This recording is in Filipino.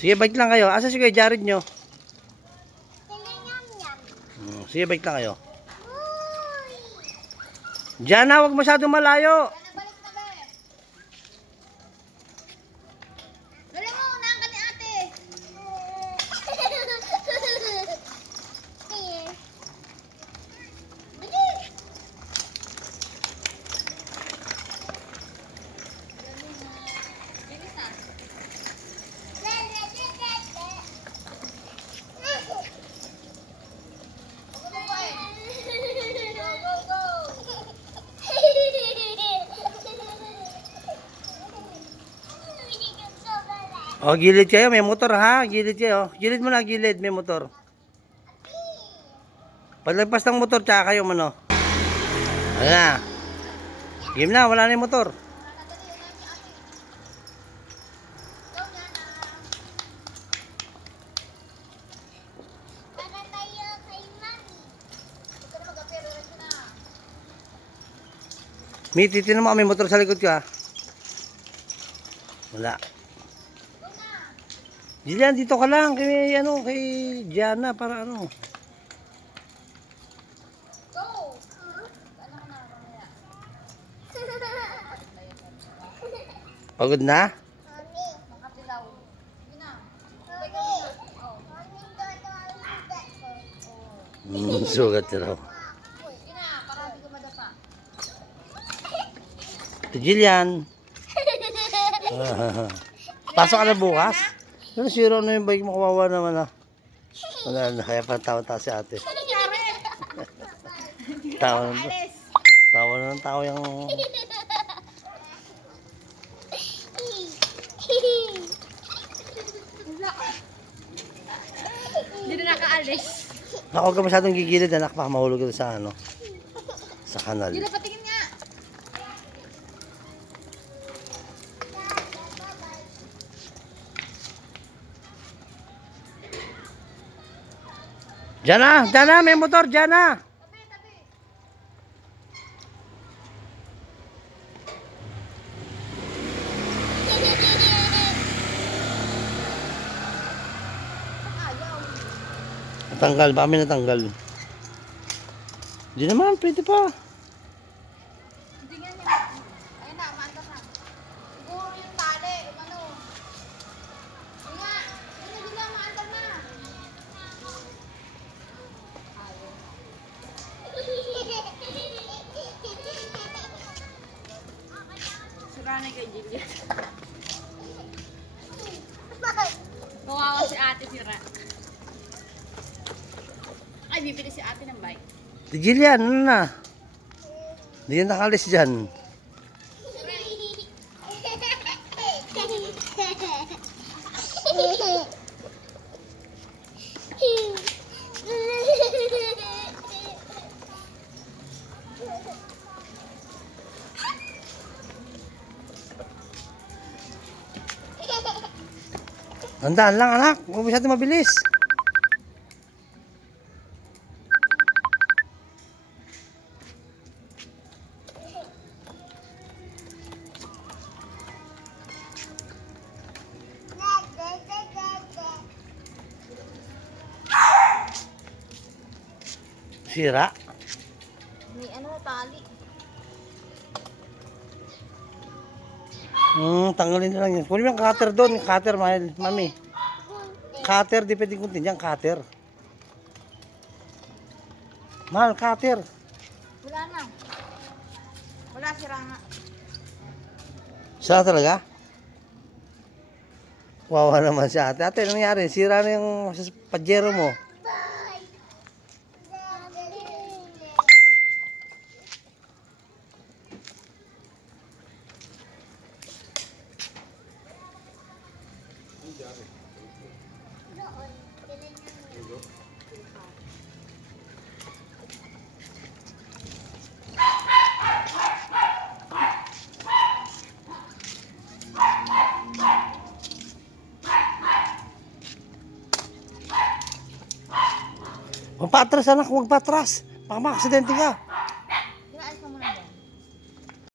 Sige, bike lang kayo. Asa si Kuya Jared nyo? Hmm, Sige, bike lang kayo. Diyan na, huwag masyadong malayo. O, gilid kayo. May motor ha. Gilid kayo. Gilid mo na, gilid. May motor. Paglagpas ng motor, tsaka kayo mano. Na. Game na, wala na yung motor. May titignan mo, may motor sa likod ko ha. Wala. Jillian, dito ka lang kay ano, kay Diana para ano. Pagod na? Ang sugat na raw. Ito Jillian. Pasok ka na bukas? Ano sira na yung bike mo, kawawa naman ah. Wala na, kaya pa tawa-tawa si ate. Tawa na Tawa na ng tao yung... Hindi na nakaalis. Ako ka masyadong gigilid anak, baka mahulog ka sa ano. Sa kanal. Hindi na patingin nga. Diyan na, diyan na, may motor, diyan na. Natanggal, baka may natanggal. Di naman, pwede pa. Hindi nga niya. Ayun na, umaantas na. Siguro yung tali, umano. Ayun nga. Ayun, hindi na, umaantas na. Ayaw. Na kay Julia. Kawawa si ate sira. Ay, bibili si ate ng bike. Di Jillian, ano na? Hindi yan nakalis dyan. Tandaan lang anak, huwag masyadong mabilis. Sira. May ano, tali. Hmm, tanggalin na lang yun. Kunin mo yung cutter doon, cutter, mahal, mami. Cutter, di pwedeng kuntin dyan, cutter. Mahal, cutter. Wala na. Wala, sira nga. Sira talaga? Wawa naman si ate. Ate, nangyari? Sira na yung pajero mo. Huwag patras anak, huwag patras. Baka makaksidente ka.